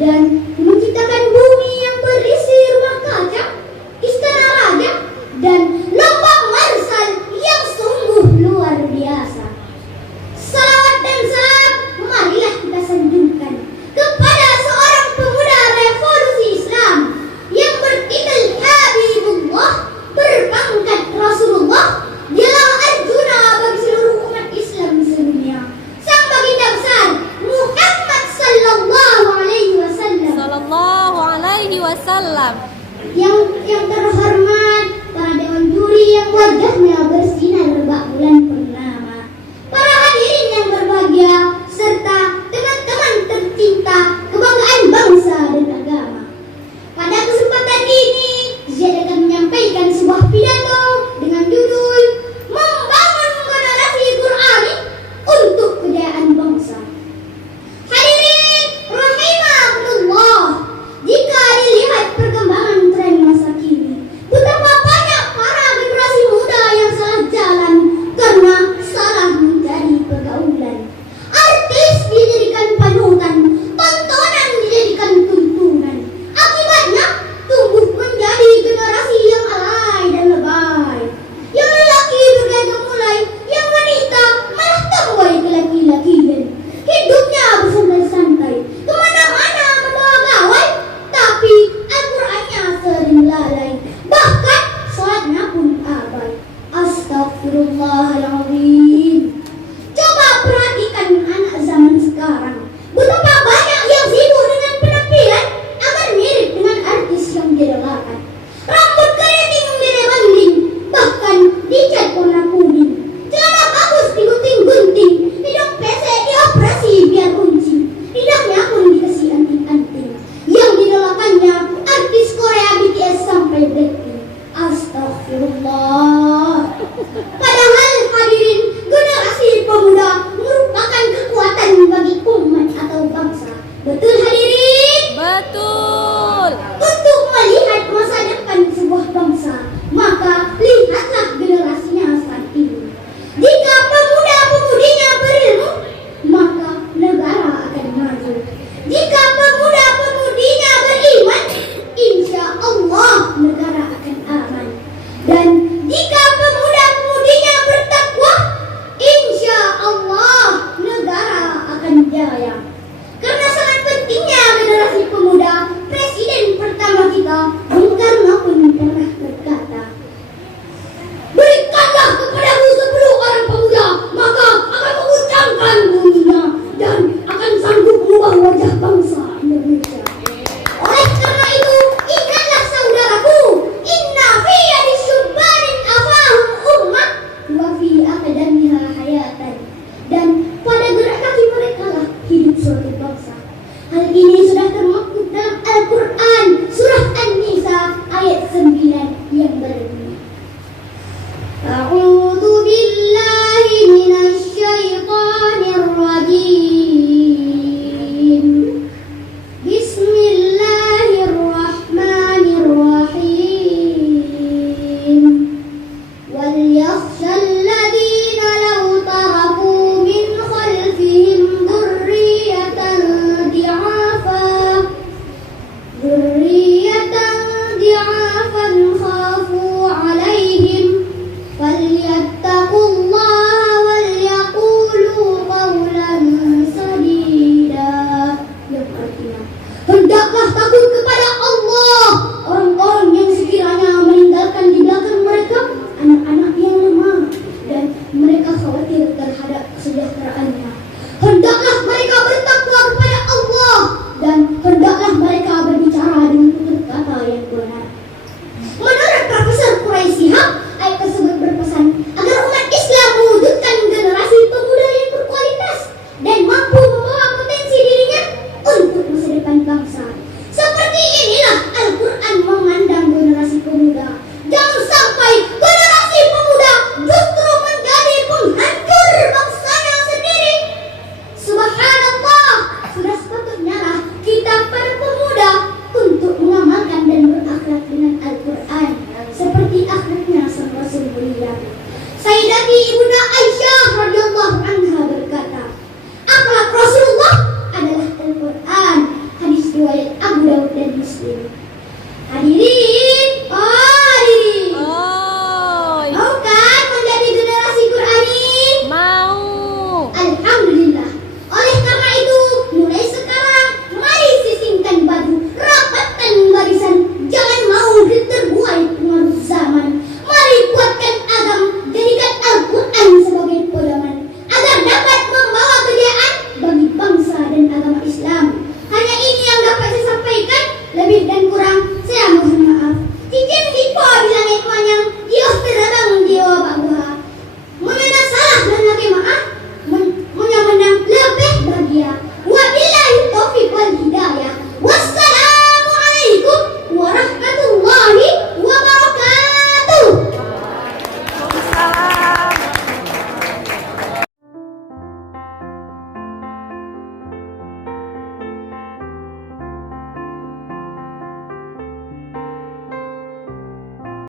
dan menciptakan bumi yang berisi rumah kaca, istana raja, dan lembah marsal yang sungguh luar biasa. Salawat dan salam marilah kita sanjungkan kepada seorang pemuda revolusi Islam yang bertitel Habibullah, berpangkat Rasulullah. Dialah Arjuna bagi seluruh umat Islam di sedunia, sang baginda besar Muhammad sallallahu alaihi wasallam. Yang terhormat para dewan juri yang wajahnya bersinar bak bulan purnama, para hadirin yang berbahagia, serta teman-teman tercinta kebanggaan bangsa dan agama. Pada kesempatan ini, saya akan menyampaikan sebuah pidato dengan judul Membangun Generasi Qur'ani untuk Kejayaan Bangsa. Hadirin rahimakumullah, jika dilihat perkembangan tren masa kini, betapa banyak para generasi muda yang salah jalan karena salah menjadi pergaulan. Artis dijadikan panutan, tontonan dijadikan tuntunan. Akibatnya tumbuh menjadi generasi yang alay dan lebay. Yang lelaki bergaya mulai, yang wanita malah tomboy kelaki-lakian. Hidupnya bersantai-santai, kemana-mana membawa gawai, tapi Al-Qur'annya sering lalai, bahkan sholatnya pun abai. Astagfirullahaladzim. Coba perhatikan anak zaman sekarang, betapa banyak yang sibuk dengan penampilan agar mirip dengan artis yang didolakan. Rambut keriting direbanding, bahkan dicat warna kuning. Celana bagus digunting-gunting, hidung pesek dioperasi biar kunci, lidahnya pun dikasih anting-anting. Yang didolakannya artis Korea BTS sampai Blackpink. Astagfirullah. Padahal hadirin, generasi pemuda merupakan kekuatan bagi umat atau bangsa. Betul hadirin? Betul. Untuk melihat masa depan sebuah bangsa, maka lihatlah generasinya saat ini. Jika pemuda-pemudinya berilmu, maka negara akan maju. Jika pemuda-pemudinya beriman, insya Allah negara akan aman. Dan jika pemuda-pemudinya bertakwa, insya Allah negara akan jaya. Karena sangat pentingnya generasi pemuda, Presiden pertama kita, Bung Karno pun pernah berkata, berikanlah kepadaku 10 orang pemuda, maka akan menguncangkan dunia dan akan sanggup mengubah wajah bangsa Indonesia. Oleh karena itu, ingatlah saudaraku, inna fi yadi syubbanin afahum ummah wa fi akadamiha hayatan. Dan pada gerak kaki mereka lah hidup suatu bangsa. Hal ini sudah termaktub dalam Al-Quran surah An-Nisa ayat 9.